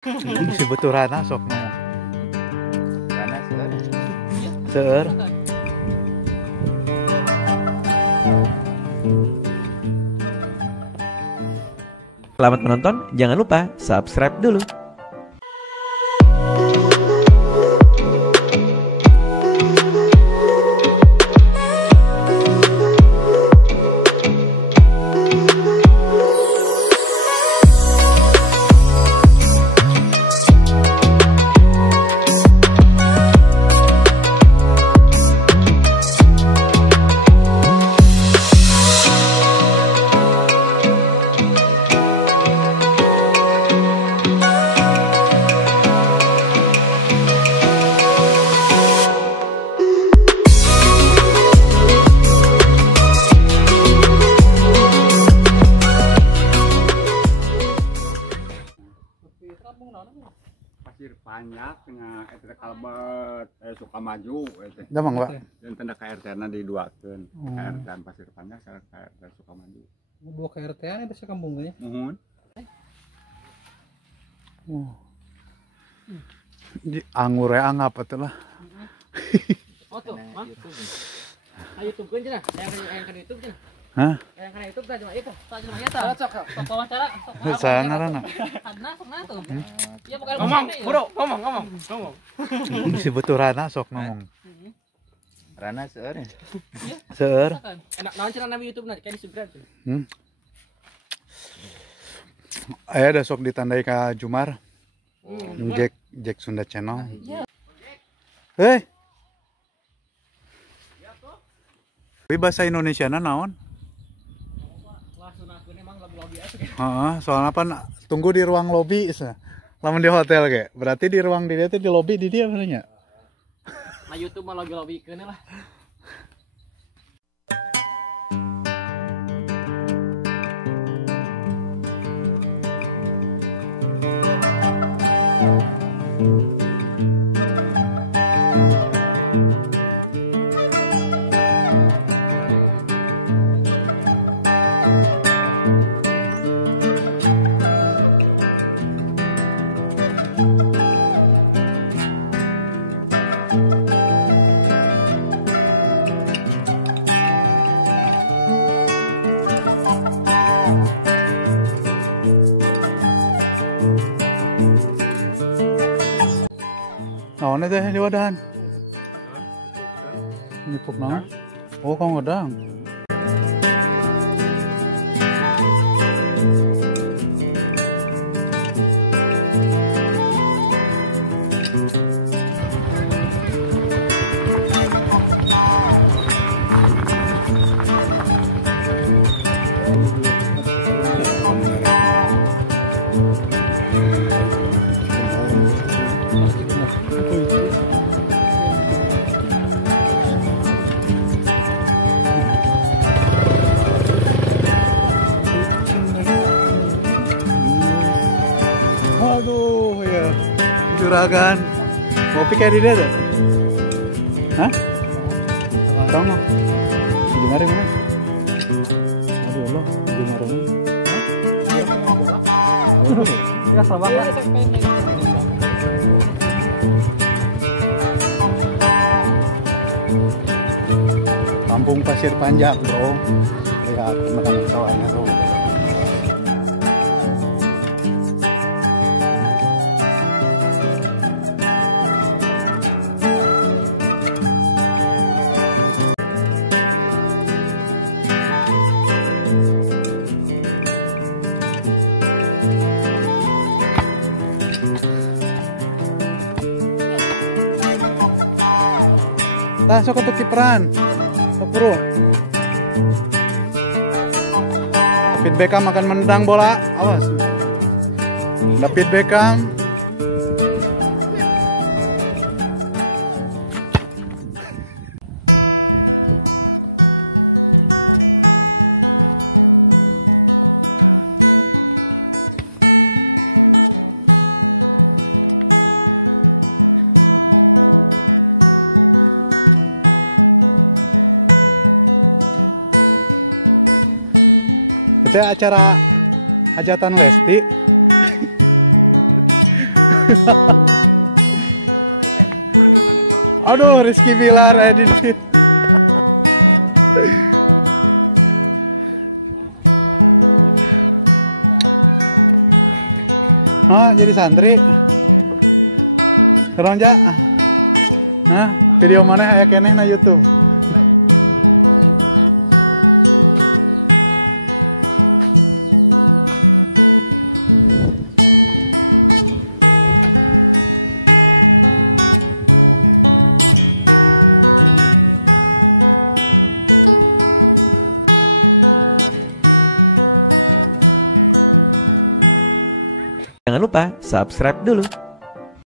Si Beturana sok ngomong. Karena Seueur. Selamat menonton, jangan lupa subscribe dulu. Pasir Panjak dengan eta kalebet Sukamaju eta. Damang, Pak. Dan tanda KRT-na diduakeun. KRT Pasir Panjak sareng KRT Sukamaju. Dua KRT-an ada sekampungnya. Nuhun. Di anggur ya anggap atuh lah. Oh tuh, Mang. YouTube kan cenah. Yang kan YouTube cenah. Hah? Yang kan YouTube cuma itu. Cuma eta. Sok wawancara. Saya narana. Adna sok na tuh. Iya bukan Ngomong, bro, ngomong. Si Beturana sok ngomong. Rana seueur. Seueur. Enak naon cenah nama YouTube na kayak di subscribe. Aya da sok ditandai ka Jumar. Jack Sunda Channel. Hei. Tapi bahasa Indonesiana naon? Heeh, soalnya apa tunggu di ruang lobi sa. Lamun di hotel ge. Berarti di ruang di dia di lobi di dia benernya. Nah YouTube mah lobby keun lah. Naon teh di wadahan? Nyipuk naon? Oh, kang wedang. Aduh ya, juragan. Kopi kayak di dia tuh? Hah? Tahu nggak? Gimana mana? Aduh Allah, gimana mana? Ya sabak lah. Kampung Pasir Panjak, bro. Lihat makanan sawahnya tuh. Tah sok atuh kiperan. Sok bro. David Beckham akan menendang bola. Awas. David Beckham. Itu acara hajatan Lesti. Aduh, Rizky Bilar edit. Hah, jadi santri. Sekarang aja. Hah, video mana aya keneh na YouTube. Jangan lupa subscribe dulu.